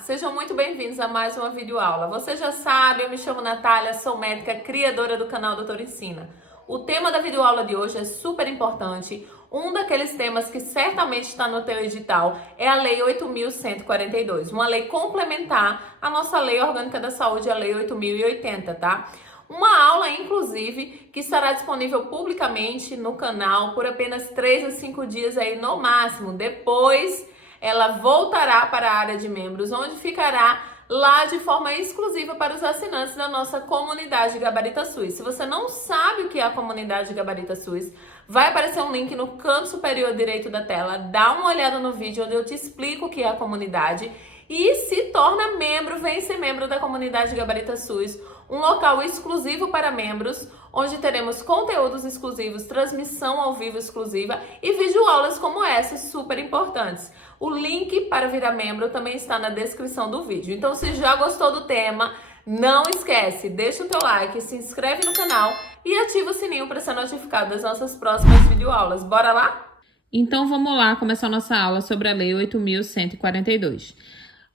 Sejam muito bem-vindos a mais uma videoaula. Você já sabe, eu me chamo Natália, sou médica criadora do canal Doutor Ensina. O tema da videoaula de hoje é super importante. Um daqueles temas que certamente está no teu edital é a Lei 8.142, uma lei complementar à nossa Lei Orgânica da Saúde, a Lei 8.080, tá? Uma aula, inclusive, que estará disponível publicamente no canal por apenas 3 a 5 dias aí no máximo. Depois ela voltará para a área de membros, onde ficará lá de forma exclusiva para os assinantes da nossa comunidade Gabarita SUS. Se você não sabe o que é a comunidade Gabarita SUS, vai aparecer um link no canto superior direito da tela. Dá uma olhada no vídeo onde eu te explico o que é a comunidade e se torna membro, vem ser membro da comunidade Gabarita SUS, um local exclusivo para membros, onde teremos conteúdos exclusivos, transmissão ao vivo exclusiva e videoaulas como essa, super importantes. O link para virar membro também está na descrição do vídeo. Então, se já gostou do tema, não esquece, deixa o teu like, se inscreve no canal e ativa o sininho para ser notificado das nossas próximas videoaulas. Bora lá? Então, vamos lá começar a nossa aula sobre a Lei 8.142.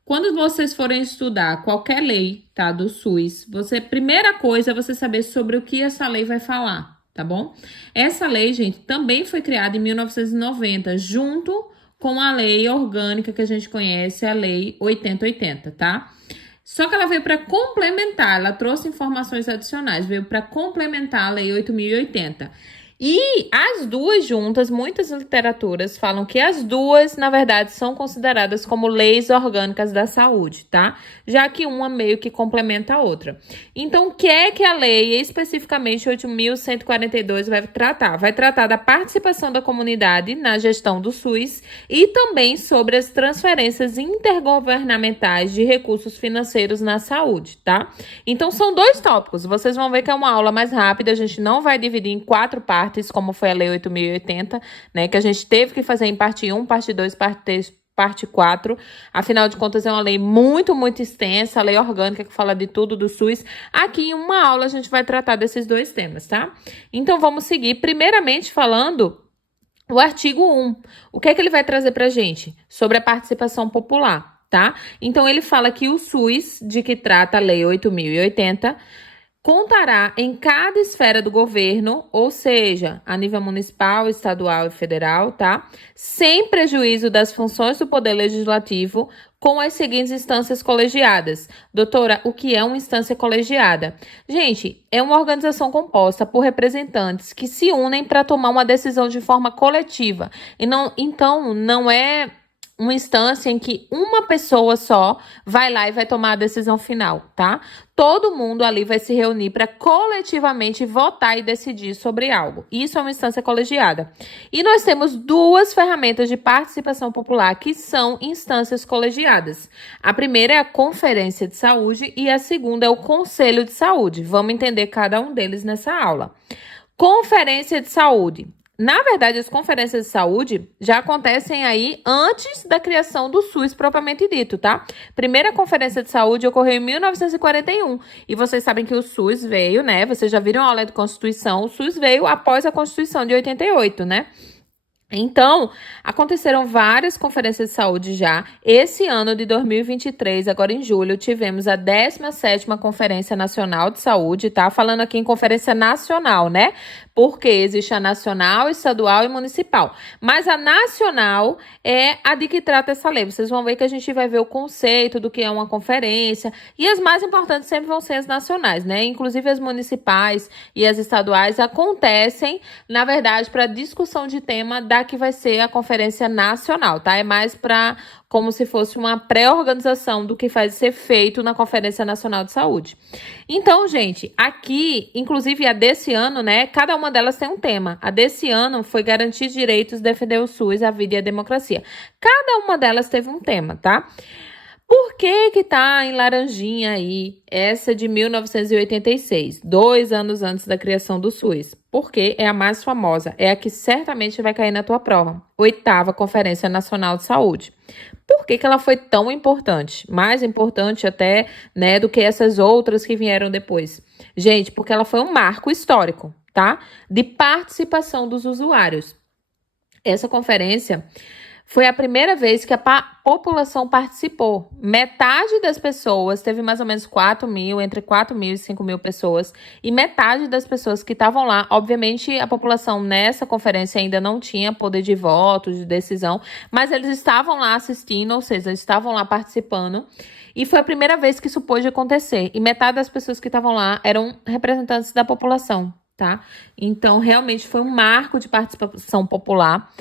Quando vocês forem estudar qualquer lei, tá, do SUS, primeira coisa é você saber sobre o que essa lei vai falar, tá bom? Essa lei, gente, também foi criada em 1990, junto com a lei orgânica que a gente conhece, a Lei 8080, tá? Só que ela veio para complementar, ela trouxe informações adicionais, veio para complementar a Lei 8.080. E as duas juntas, muitas literaturas falam que as duas, na verdade, são consideradas como leis orgânicas da saúde, tá? Já que uma meio que complementa a outra. Então, o que é que a lei, especificamente 8.142, vai tratar? Vai tratar da participação da comunidade na gestão do SUS e também sobre as transferências intergovernamentais de recursos financeiros na saúde, tá? Então, são dois tópicos. Vocês vão ver que é uma aula mais rápida, a gente não vai dividir em 4 partes, como foi a Lei 8.080, né, que a gente teve que fazer em parte 1, parte 2, parte 3, parte 4. Afinal de contas, é uma lei muito, muito extensa, a lei orgânica que fala de tudo do SUS. Aqui em uma aula a gente vai tratar desses dois temas, tá? Então, vamos seguir, primeiramente falando o artigo 1. O que é que ele vai trazer pra gente? Sobre a participação popular, tá? Então, ele fala que o SUS, de que trata a Lei 8.080, contará em cada esfera do governo, ou seja, a nível municipal, estadual e federal, tá? Sem prejuízo das funções do Poder Legislativo, com as seguintes instâncias colegiadas. Doutora, o que é uma instância colegiada? Gente, é uma organização composta por representantes que se unem para tomar uma decisão de forma coletiva. Então, não é uma instância em que uma pessoa só vai lá e vai tomar a decisão final, tá? Todo mundo ali vai se reunir para coletivamente votar e decidir sobre algo. Isso é uma instância colegiada. E nós temos duas ferramentas de participação popular que são instâncias colegiadas. A primeira é a Conferência de Saúde e a segunda é o Conselho de Saúde. Vamos entender cada um deles nessa aula. Conferência de Saúde. Na verdade, as conferências de saúde já acontecem aí antes da criação do SUS propriamente dito, tá? Primeira conferência de saúde ocorreu em 1941 e vocês sabem que o SUS veio, né? Vocês já viram a aula de Constituição, o SUS veio após a Constituição de 88, né? Então, aconteceram várias conferências de saúde já. Esse ano de 2023, agora em julho, tivemos a 17ª Conferência Nacional de Saúde, tá? Falando aqui em conferência nacional, né? Porque existe a nacional, estadual e municipal. Mas a nacional é a de que trata essa lei. Vocês vão ver que a gente vai ver o conceito do que é uma conferência. E as mais importantes sempre vão ser as nacionais, né? Inclusive as municipais e as estaduais acontecem, na verdade, para discussão de tema da que vai ser a conferência nacional, tá? É mais para como se fosse uma pré-organização do que vai ser feito na Conferência Nacional de Saúde. Então, gente, aqui, inclusive a desse ano, né, cada uma delas tem um tema. A desse ano foi garantir direitos, defender o SUS, a vida e a democracia. Cada uma delas teve um tema, tá? Por que tá em laranjinha aí essa de 1986, 2 anos antes da criação do SUS? Porque é a mais famosa, é a que certamente vai cair na tua prova. 8ª Conferência Nacional de Saúde. Por que ela foi tão importante? Mais importante até, né, do que essas outras que vieram depois. Gente, porque ela foi um marco histórico, tá? De participação dos usuários. Essa conferência Foi a primeira vez que a população participou. Metade das pessoas, teve mais ou menos 4 mil, entre 4 mil e 5 mil pessoas, e metade das pessoas que estavam lá, obviamente a população nessa conferência ainda não tinha poder de voto, de decisão, mas eles estavam lá assistindo, ou seja, eles estavam lá participando, e foi a primeira vez que isso pôde acontecer, e metade das pessoas que estavam lá eram representantes da população. Tá? Então, realmente foi um marco de participação popular.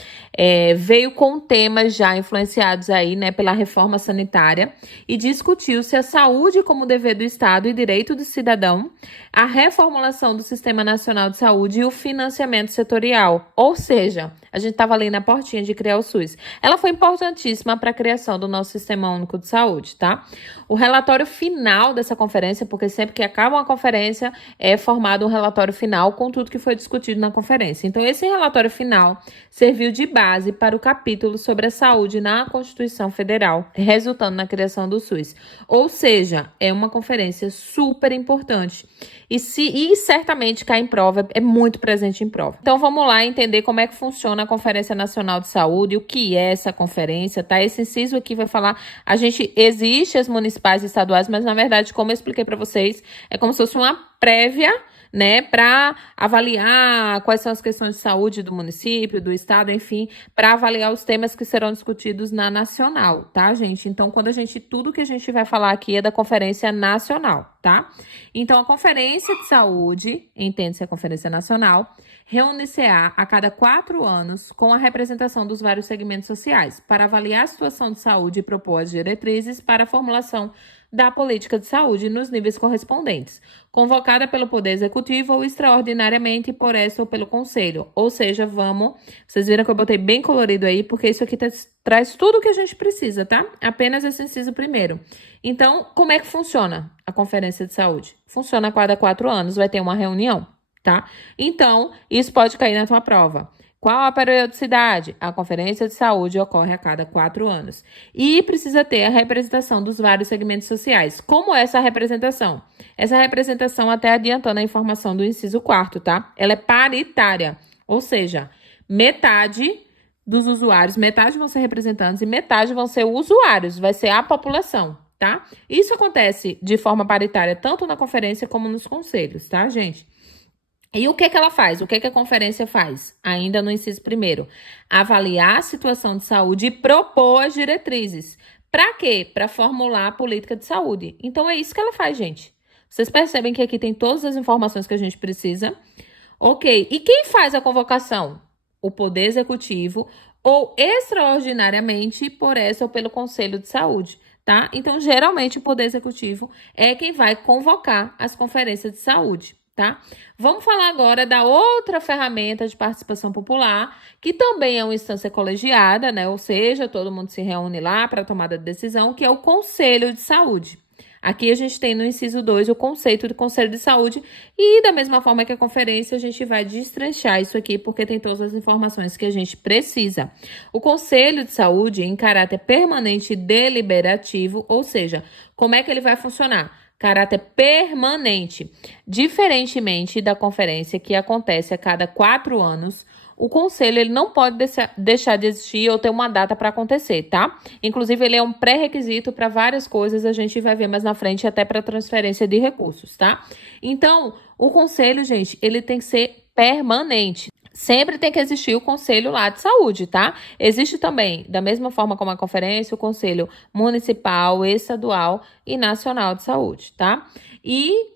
Veio com temas já influenciados aí, né, pela reforma sanitária e discutiu-se a saúde como dever do Estado e direito do cidadão, a reformulação do Sistema Nacional de Saúde e o financiamento setorial. Ou seja, a gente estava ali na portinha de criar o SUS. Ela foi importantíssima para a criação do nosso Sistema Único de Saúde, tá? O relatório final dessa conferência, porque sempre que acaba uma conferência é formado um relatório final com tudo que foi discutido na conferência. Então, esse relatório final serviu de base para o capítulo sobre a saúde na Constituição Federal, resultando na criação do SUS. Ou seja, é uma conferência super importante. E certamente cai em prova, é muito presente em prova. Então, vamos lá entender como é que funciona a Conferência Nacional de Saúde, o que é essa conferência, tá? Esse inciso aqui vai falar, existe as municipais e estaduais, mas na verdade, como eu expliquei para vocês, é como se fosse uma prévia, né, para avaliar quais são as questões de saúde do município, do estado, enfim, para avaliar os temas que serão discutidos na nacional, tá, gente? Então, tudo que a gente vai falar aqui é da Conferência Nacional, tá? Então, a Conferência de Saúde, entende-se a Conferência Nacional, reúne-se-á a cada 4 anos com a representação dos vários segmentos sociais para avaliar a situação de saúde e propor as diretrizes para a formulação da política de saúde nos níveis correspondentes, convocada pelo Poder Executivo ou extraordinariamente por essa ou pelo Conselho. Ou seja, vocês viram que eu botei bem colorido aí, porque isso aqui traz tudo o que a gente precisa, tá? Apenas esse inciso primeiro. Então, como é que funciona a Conferência de Saúde? Funciona a cada 4 anos, vai ter uma reunião, tá? Então, isso pode cair na tua prova. Qual a periodicidade? A Conferência de Saúde ocorre a cada 4 anos. E precisa ter a representação dos vários segmentos sociais. Como é essa representação? Essa representação, até adiantando a informação do inciso 4º, tá? Ela é paritária. Ou seja, metade dos usuários, metade vão ser representantes e metade vão ser usuários, vai ser a população, tá? Isso acontece de forma paritária tanto na conferência como nos conselhos, tá, gente? E o que ela faz? O que a conferência faz? Ainda no inciso primeiro, avaliar a situação de saúde e propor as diretrizes. Para quê? Para formular a política de saúde. Então, é isso que ela faz, gente. Vocês percebem que aqui tem todas as informações que a gente precisa? Ok. E quem faz a convocação? O Poder Executivo ou, extraordinariamente, por essa ou pelo Conselho de Saúde, tá? Então, geralmente, o Poder Executivo é quem vai convocar as conferências de saúde. Tá? Vamos falar agora da outra ferramenta de participação popular, que também é uma instância colegiada, né? Ou seja, todo mundo se reúne lá para a tomada de decisão, que é o Conselho de Saúde. Aqui a gente tem no inciso 2 o conceito do Conselho de Saúde e da mesma forma que a conferência a gente vai destrinchar isso aqui porque tem todas as informações que a gente precisa. O Conselho de Saúde em caráter permanente e deliberativo, ou seja, como é que ele vai funcionar? Caráter permanente. Diferentemente da conferência que acontece a cada 4 anos, o conselho ele não pode deixar de existir ou ter uma data para acontecer, tá? Inclusive, ele é um pré-requisito para várias coisas, a gente vai ver mais na frente, até para transferência de recursos, tá? Então, o conselho, gente, ele tem que ser permanente. Sempre tem que existir o conselho lá de saúde, tá? Existe também, da mesma forma como a conferência, o conselho municipal, estadual e nacional de saúde, tá? E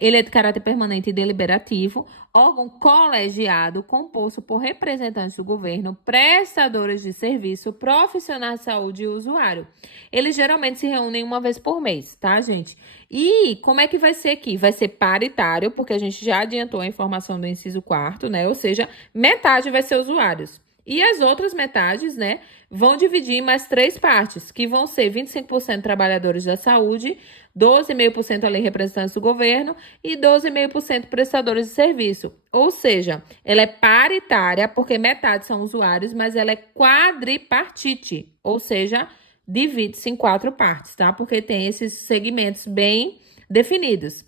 ele é de caráter permanente e deliberativo, órgão colegiado composto por representantes do governo, prestadores de serviço, profissionais de saúde e usuário. Eles geralmente se reúnem uma vez por mês, tá, gente? E como é que vai ser aqui? Vai ser paritário, porque a gente já adiantou a informação do inciso 4º, né? Ou seja, metade vai ser usuários. E as outras metades, né, vão dividir em mais 3 partes, que vão ser 25% trabalhadores da saúde, 12,5% ali representantes do governo e 12,5% prestadores de serviço. Ou seja, ela é paritária porque metade são usuários, mas ela é quadripartite, ou seja, divide-se em 4 partes, tá? Porque tem esses segmentos bem definidos.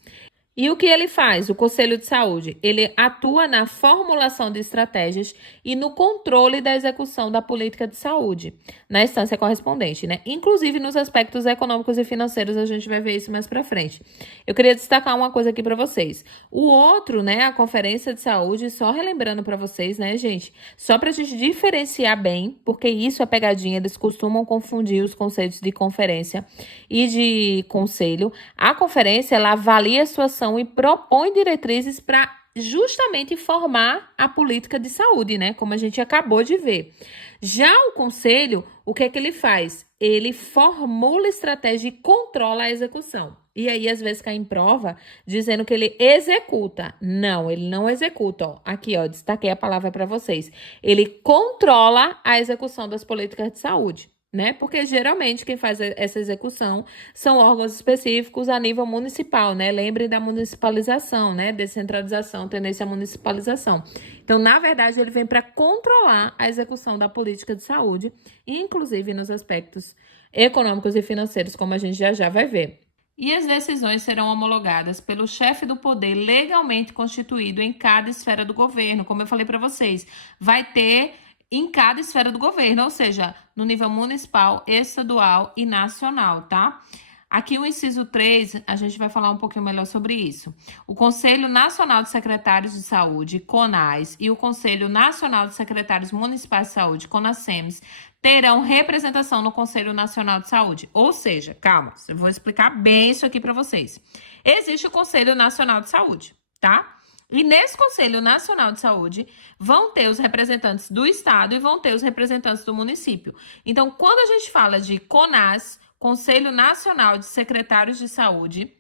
E o que ele faz? O Conselho de Saúde, ele atua na formulação de estratégias e no controle da execução da política de saúde, na instância correspondente, né? Inclusive nos aspectos econômicos e financeiros, a gente vai ver isso mais pra frente. Eu queria destacar uma coisa aqui pra vocês. O outro, né, a Conferência de Saúde, só relembrando pra vocês, né, gente? Só pra gente diferenciar bem, porque isso é pegadinha, eles costumam confundir os conceitos de conferência e de conselho. A conferência, ela avalia a situação e propõe diretrizes para justamente formar a política de saúde, né? Como a gente acabou de ver. Já o conselho, o que é que ele faz? Ele formula estratégia e controla a execução. E aí, às vezes, cai em prova dizendo que ele executa. Não, ele não executa. Ó. Aqui, ó, destaquei a palavra para vocês. Ele controla a execução das políticas de saúde. Né? Porque geralmente quem faz essa execução são órgãos específicos a nível municipal, né? Lembrem da municipalização, né? Descentralização, tendência à municipalização. Então, na verdade, ele vem para controlar a execução da política de saúde, inclusive nos aspectos econômicos e financeiros, como a gente já vai ver. E as decisões serão homologadas pelo chefe do poder legalmente constituído em cada esfera do governo. Como eu falei para vocês, vai ter em cada esfera do governo, ou seja, no nível municipal, estadual e nacional, tá? Aqui o inciso 3, a gente vai falar um pouquinho melhor sobre isso. O Conselho Nacional de Secretários de Saúde, CONAS, e o Conselho Nacional de Secretários Municipais de Saúde, CONASEMS, terão representação no Conselho Nacional de Saúde. Ou seja, calma, eu vou explicar bem isso aqui para vocês. Existe o Conselho Nacional de Saúde, tá? E nesse Conselho Nacional de Saúde vão ter os representantes do estado e vão ter os representantes do município. Então, quando a gente fala de CONAS, Conselho Nacional de Secretários de Saúde,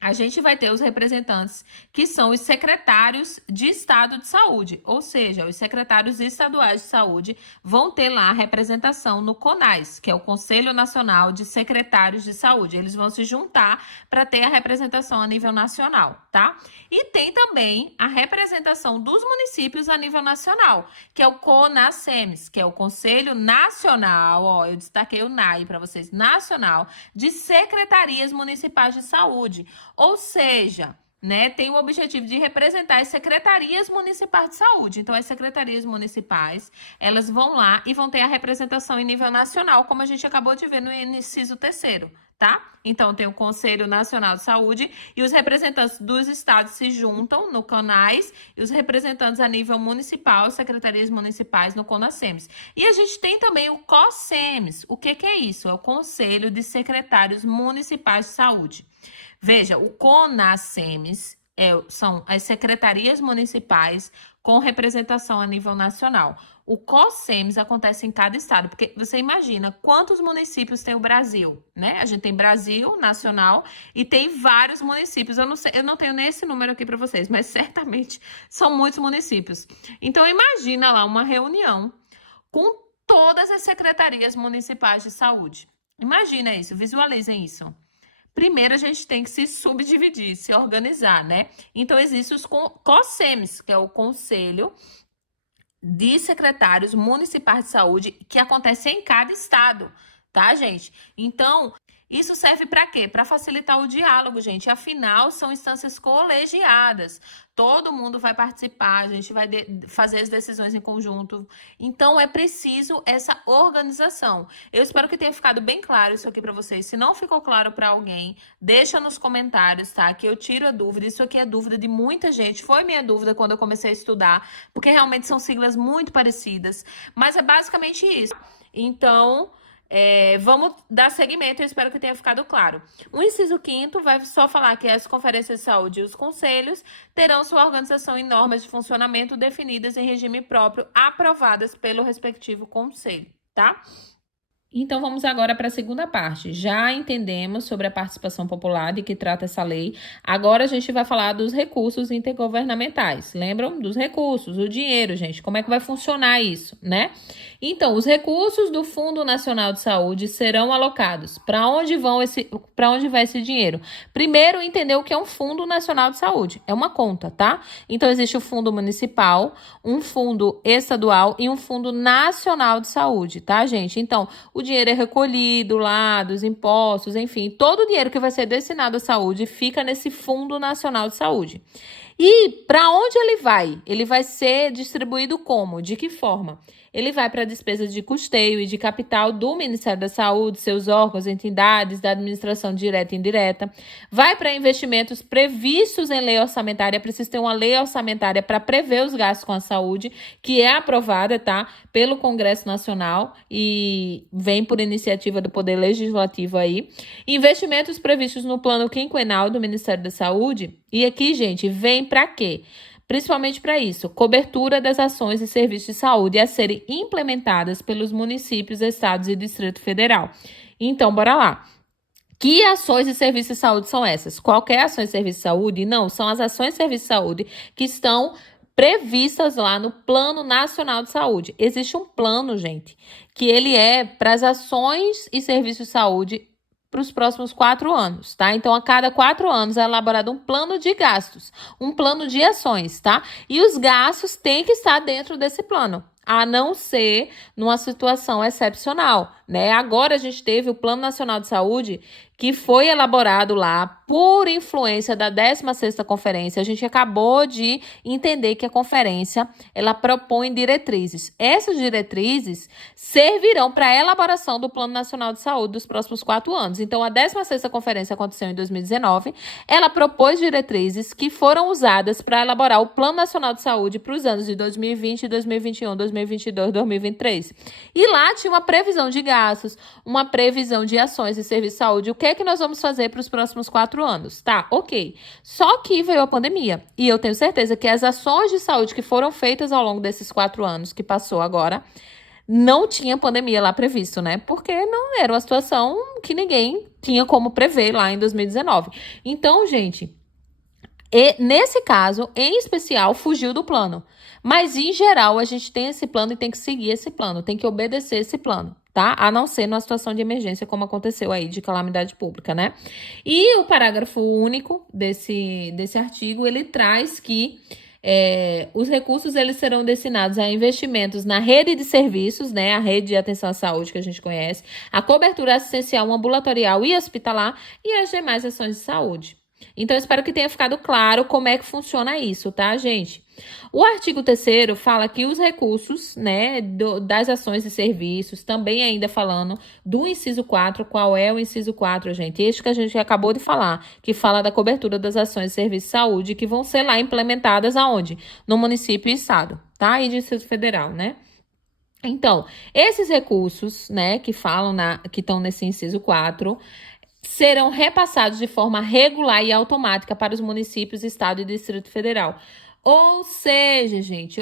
a gente vai ter os representantes que são os secretários de estado de saúde, ou seja, os secretários estaduais de saúde vão ter lá a representação no CONAS, que é o Conselho Nacional de Secretários de Saúde. Eles vão se juntar para ter a representação a nível nacional, tá? E tem também a representação dos municípios a nível nacional, que é o CONASEMS, que é o Conselho Nacional, ó, eu destaquei o NAI para vocês, Nacional de Secretarias Municipais de Saúde. Ou seja, né, tem o objetivo de representar as secretarias municipais de saúde. Então, as secretarias municipais, elas vão lá e vão ter a representação em nível nacional, como a gente acabou de ver no inciso 3º, tá? Então, tem o Conselho Nacional de Saúde e os representantes dos estados se juntam no CONAS e os representantes a nível municipal, secretarias municipais no CONASEMS. E a gente tem também o COSEMS. O que é isso? É o Conselho de Secretários Municipais de Saúde. Veja, o CONASEMS são as secretarias municipais com representação a nível nacional. O COSEMS acontece em cada estado, porque você imagina quantos municípios tem o Brasil, né? A gente tem Brasil, nacional, e tem vários municípios. Eu não sei, eu não tenho nem esse número aqui para vocês, mas certamente são muitos municípios. Então, imagina lá uma reunião com todas as secretarias municipais de saúde. Imagina isso, visualizem isso. Primeiro, a gente tem que se subdividir, se organizar, né? Então, existem os COSEMS, que é o Conselho de Secretários Municipais de Saúde, que acontece em cada estado, tá, gente? Então, isso serve para quê? Para facilitar o diálogo, gente. Afinal, são instâncias colegiadas. Todo mundo vai participar, a gente vai fazer as decisões em conjunto. Então, é preciso essa organização. Eu espero que tenha ficado bem claro isso aqui para vocês. Se não ficou claro para alguém, deixa nos comentários, tá? Que eu tiro a dúvida. Isso aqui é dúvida de muita gente. Foi minha dúvida quando eu comecei a estudar, porque realmente são siglas muito parecidas. Mas é basicamente isso. Então, vamos dar seguimento, eu espero que tenha ficado claro. O inciso 5º vai só falar que as conferências de saúde e os conselhos terão sua organização e normas de funcionamento definidas em regime próprio, aprovadas pelo respectivo conselho, tá? Então, vamos agora para a segunda parte. Já entendemos sobre a participação popular de que trata essa lei. Agora a gente vai falar dos recursos intergovernamentais. Lembram dos recursos, o dinheiro, gente? Como é que vai funcionar isso, né? Então, os recursos do Fundo Nacional de Saúde serão alocados. Para onde vai esse dinheiro? Primeiro, entender o que é um Fundo Nacional de Saúde. É uma conta, tá? Então, existe o Fundo Municipal, um Fundo Estadual e um Fundo Nacional de Saúde, tá, gente? Então, o dinheiro é recolhido lá dos impostos, enfim, todo o dinheiro que vai ser destinado à saúde fica nesse Fundo Nacional de Saúde. E para onde ele vai? Ele vai ser distribuído como? De que forma? Ele vai para despesas de custeio e de capital do Ministério da Saúde, seus órgãos, entidades da administração direta e indireta. Vai para investimentos previstos em lei orçamentária. Precisa ter uma lei orçamentária para prever os gastos com a saúde, que é aprovada, tá, pelo Congresso Nacional e vem por iniciativa do Poder Legislativo aí. Investimentos previstos no plano quinquenal do Ministério da Saúde. E aqui, gente, vem para quê? Principalmente para isso, cobertura das ações e serviços de saúde a serem implementadas pelos municípios, estados e Distrito Federal. Então, bora lá. Que ações e serviços de saúde são essas? Qualquer ação e serviço de saúde? Não, são as ações e serviços de saúde que estão previstas lá no Plano Nacional de Saúde. Existe um plano, gente, que ele é para as ações e serviços de saúde para os próximos 4 anos, tá? Então, a cada 4 anos é elaborado um plano de gastos, um plano de ações, tá? E os gastos têm que estar dentro desse plano, a não ser numa situação excepcional, né? Agora a gente teve o Plano Nacional de Saúde, que foi elaborado lá por influência da 16ª Conferência. A gente acabou de entender que a conferência, ela propõe diretrizes. Essas diretrizes servirão para a elaboração do Plano Nacional de Saúde dos próximos 4 anos. Então, a 16ª Conferência aconteceu em 2019. Ela propôs diretrizes que foram usadas para elaborar o Plano Nacional de Saúde para os anos de 2020, 2021, 2022, 2023. E lá tinha uma previsão de gastos, uma previsão de ações e serviços de saúde. O que é que nós vamos fazer para os próximos 4 anos? Tá, ok. Só que veio a pandemia. E eu tenho certeza que as ações de saúde que foram feitas ao longo desses 4 anos que passou agora, não tinha pandemia lá previsto, né? Porque não era uma situação que ninguém tinha como prever lá em 2019. Então, gente, nesse caso, em especial, fugiu do plano. Mas, em geral, a gente tem esse plano e tem que seguir esse plano, tem que obedecer esse plano, tá? A não ser numa situação de emergência, como aconteceu aí, de calamidade pública, né? E o parágrafo único desse artigo, ele traz que os recursos, eles serão destinados a investimentos na rede de serviços, né? A rede de atenção à saúde que a gente conhece, a cobertura assistencial ambulatorial e hospitalar e as demais ações de saúde. Então, espero que tenha ficado claro como é que funciona isso, tá, gente? O artigo 3º fala que os recursos, né, das ações e serviços, também ainda falando do inciso 4, qual é o inciso 4, gente? Este que a gente acabou de falar, que fala da cobertura das ações e serviços de saúde, que vão ser lá implementadas aonde? No município e estado, tá? E Distrito Federal, né? Então, esses recursos, né, que estão nesse inciso 4, serão repassados de forma regular e automática para os municípios, estado e Distrito Federal. Ou seja, gente,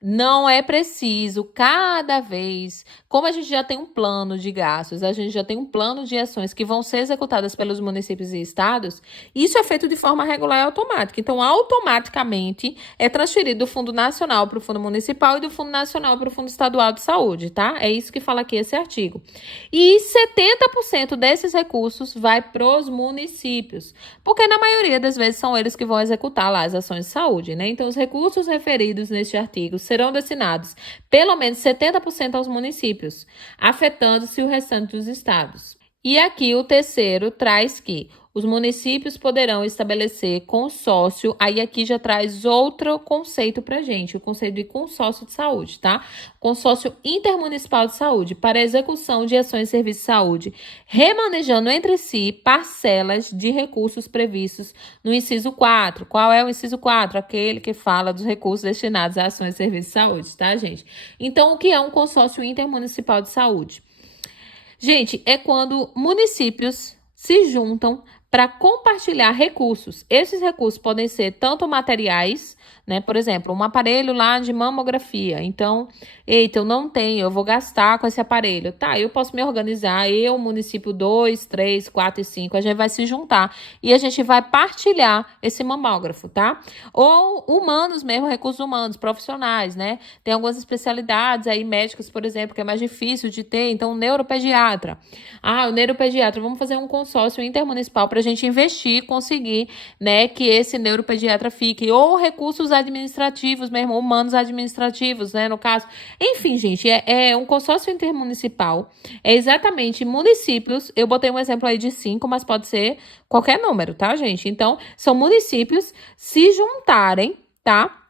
não é preciso cada vez, como a gente já tem um plano de gastos, a gente já tem um plano de ações que vão ser executadas pelos municípios e estados, isso é feito de forma regular e automática. Então, automaticamente é transferido do Fundo Nacional para o Fundo Municipal e do Fundo Nacional para o Fundo Estadual de Saúde, tá? É isso que fala aqui esse artigo. E 70% desses recursos vai para os municípios, porque na maioria das vezes são eles que vão executar lá as ações de saúde, né? Então, os recursos referidos neste artigo serão destinados pelo menos 70% aos municípios, afetando-se o restante dos estados. E aqui o 3º traz que os municípios poderão estabelecer consórcio, aí aqui já traz outro conceito pra gente, o conceito de consórcio de saúde, tá? Consórcio intermunicipal de saúde para a execução de ações e serviços de saúde, remanejando entre si parcelas de recursos previstos no inciso 4. Qual é o inciso 4? Aquele que fala dos recursos destinados a ações e serviços de saúde, tá, gente? Então, o que é um consórcio intermunicipal de saúde? Gente, é quando municípios se juntam para compartilhar recursos. Esses recursos podem ser tanto materiais, né? Por exemplo, um aparelho lá de mamografia. Então, eita, eu não tenho, eu vou gastar com esse aparelho. Tá, eu posso me organizar, eu, município 2, 3, 4 e 5, a gente vai se juntar e a gente vai partilhar esse mamógrafo, tá? Ou humanos mesmo, recursos humanos, profissionais, né? Tem algumas especialidades aí, médicos, por exemplo, que é mais difícil de ter, então, neuropediatra. Ah, o neuropediatra, vamos fazer um consórcio intermunicipal para a gente investir, conseguir, né, que esse neuropediatra fique. Ou recursos administrativos mesmo, humanos administrativos, né, no caso. Enfim, gente, é um consórcio intermunicipal. É exatamente municípios. Eu botei um exemplo aí de 5, mas pode ser qualquer número, tá, gente? Então, são municípios se juntarem, tá?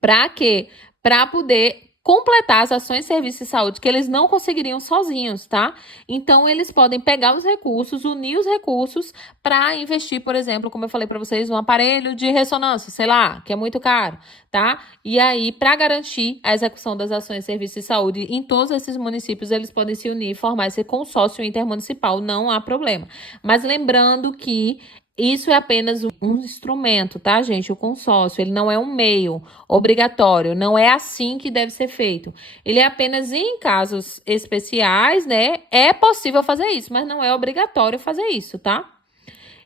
Para quê? Para poder completar as ações de serviço de saúde que eles não conseguiriam sozinhos, tá? Então, eles podem pegar os recursos, unir os recursos para investir, por exemplo, como eu falei para vocês, um aparelho de ressonância, sei lá, que é muito caro, tá? E aí, para garantir a execução das ações de serviço de saúde em todos esses municípios, eles podem se unir e formar esse consórcio intermunicipal, não há problema. Mas lembrando que isso é apenas um instrumento, tá, gente? O consórcio, ele não é um meio obrigatório, não é assim que deve ser feito. Ele é apenas em casos especiais, né? É possível fazer isso, mas não é obrigatório fazer isso, tá?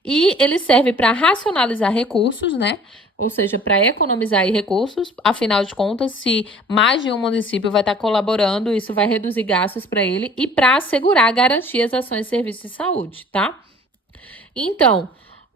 E ele serve para racionalizar recursos, né? Ou seja, para economizar aí recursos. Afinal de contas, se mais de um município vai estar colaborando, isso vai reduzir gastos para ele e para assegurar, garantir as ações de serviço de saúde, tá? Então,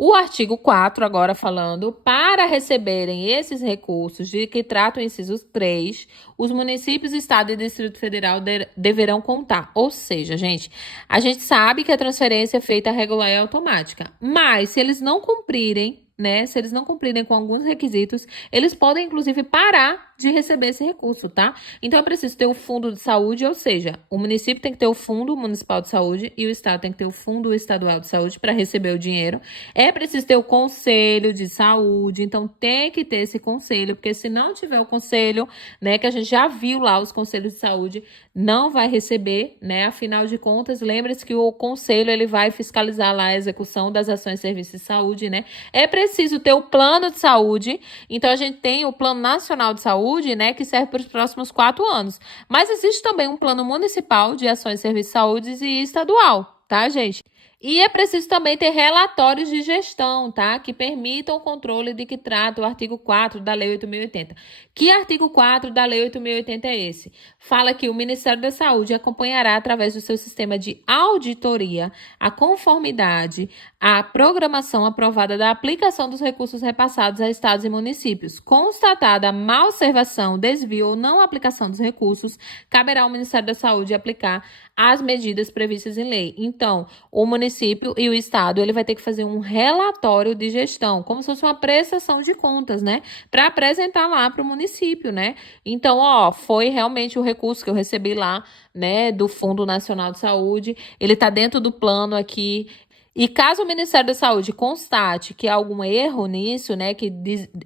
o artigo 4, agora falando, para receberem esses recursos de que trata o inciso 3, os municípios, Estado e Distrito Federal deverão contar. Ou seja, gente, a gente sabe que a transferência é feita regular e automática, mas se eles não cumprirem, né, se eles não cumprirem com alguns requisitos, eles podem, inclusive, parar de receber esse recurso, tá? Então, é preciso ter o fundo de saúde, ou seja, o município tem que ter o fundo municipal de saúde e o estado tem que ter o fundo estadual de saúde para receber o dinheiro. É preciso ter o conselho de saúde, então tem que ter esse conselho, porque se não tiver o conselho, né, que a gente já viu lá os conselhos de saúde, não vai receber, né? Afinal de contas, lembre-se que o conselho, ele vai fiscalizar lá a execução das ações de serviço de saúde, né? É preciso ter o plano de saúde, então a gente tem o Plano Nacional de Saúde, né, que serve para os próximos 4 anos. Mas existe também um plano municipal de ações de serviço de saúde e estadual, tá, gente? E é preciso também ter relatórios de gestão, tá? Que permitam o controle de que trata o artigo 4 da Lei 8.080. Que artigo 4 da Lei 8.080 é esse? Fala que o Ministério da Saúde acompanhará, através do seu sistema de auditoria, a conformidade, a programação aprovada da aplicação dos recursos repassados a estados e municípios. Constatada a malservação, desvio ou não aplicação dos recursos, caberá ao Ministério da Saúde aplicar as medidas previstas em lei. Então, o município e o estado, ele vai ter que fazer um relatório de gestão, como se fosse uma prestação de contas, né? Para apresentar lá para o município, né? Então, ó, foi realmente o recurso que eu recebi lá, né, do Fundo Nacional de Saúde, ele tá dentro do plano aqui. E caso o Ministério da Saúde constate que há algum erro nisso, né, que,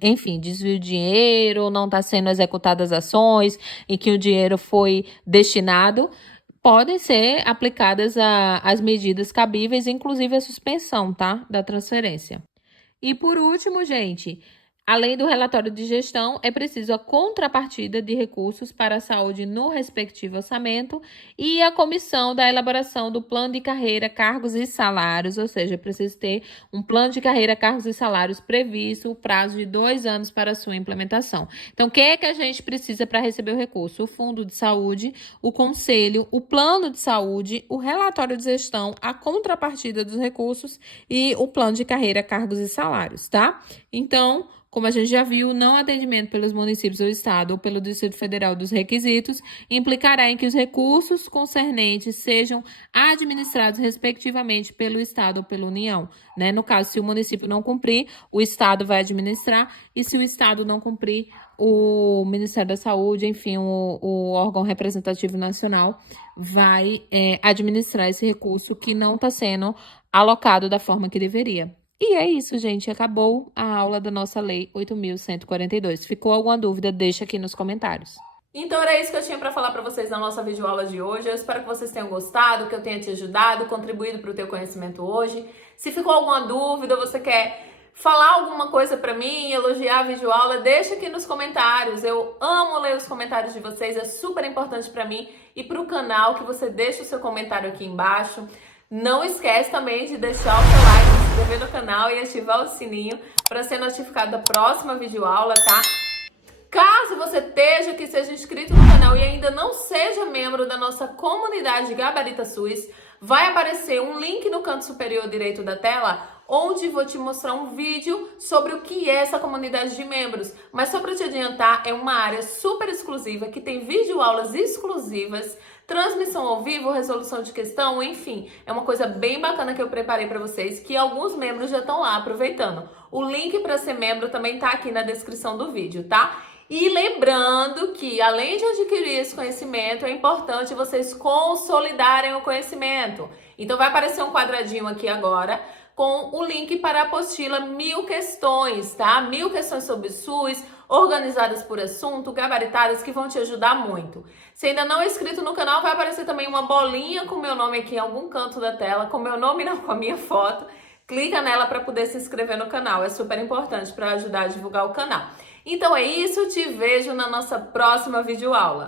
enfim, desvio de dinheiro, não está sendo executadas ações e que o dinheiro foi destinado, podem ser aplicadas as medidas cabíveis, inclusive a suspensão, tá, da transferência. E por último, gente, além do relatório de gestão, é preciso a contrapartida de recursos para a saúde no respectivo orçamento e a comissão da elaboração do plano de carreira, cargos e salários, ou seja, é preciso ter um plano de carreira, cargos e salários previsto, o prazo de 2 anos para a sua implementação. Então, o que é que a gente precisa para receber o recurso? O fundo de saúde, o conselho, o plano de saúde, o relatório de gestão, a contrapartida dos recursos e o plano de carreira, cargos e salários, tá? Então, como a gente já viu, não atendimento pelos municípios ou estado ou pelo Distrito Federal dos requisitos implicará em que os recursos concernentes sejam administrados respectivamente pelo estado ou pela União, né? No caso, se o município não cumprir, o estado vai administrar, e se o estado não cumprir, o Ministério da Saúde, enfim, o órgão representativo nacional vai administrar esse recurso que não está sendo alocado da forma que deveria. E é isso, gente. Acabou a aula da nossa Lei 8.142. Ficou alguma dúvida? Deixa aqui nos comentários. Então era isso que eu tinha para falar para vocês na nossa videoaula de hoje. Eu espero que vocês tenham gostado, que eu tenha te ajudado, contribuído para o teu conhecimento hoje. Se ficou alguma dúvida, você quer falar alguma coisa pra mim, elogiar a videoaula, deixa aqui nos comentários. Eu amo ler os comentários de vocês, é super importante pra mim e pro canal que você deixe o seu comentário aqui embaixo. Não esquece também de deixar o seu like, se inscrever no canal e ativar o sininho para ser notificado da próxima videoaula, tá? Caso você esteja aqui, seja inscrito no canal e ainda não seja membro da nossa comunidade Gabarita SUS, vai aparecer um link no canto superior direito da tela, onde vou te mostrar um vídeo sobre o que é essa comunidade de membros. Mas só para te adiantar, é uma área super exclusiva, que tem videoaulas exclusivas, transmissão ao vivo, resolução de questão, enfim, é uma coisa bem bacana que eu preparei para vocês, que alguns membros já estão lá aproveitando. O link para ser membro também tá aqui na descrição do vídeo, tá? E lembrando que, além de adquirir esse conhecimento, é importante vocês consolidarem o conhecimento. Então, vai aparecer um quadradinho aqui agora com o link para a apostila 1000 questões, tá? 1000 questões sobre SUS, organizadas por assunto, gabaritadas, que vão te ajudar muito. Se ainda não é inscrito no canal, vai aparecer também uma bolinha com meu nome aqui em algum canto da tela, com meu nome não, com a minha foto. Clica nela para poder se inscrever no canal, é super importante para ajudar a divulgar o canal. Então é isso, te vejo na nossa próxima videoaula.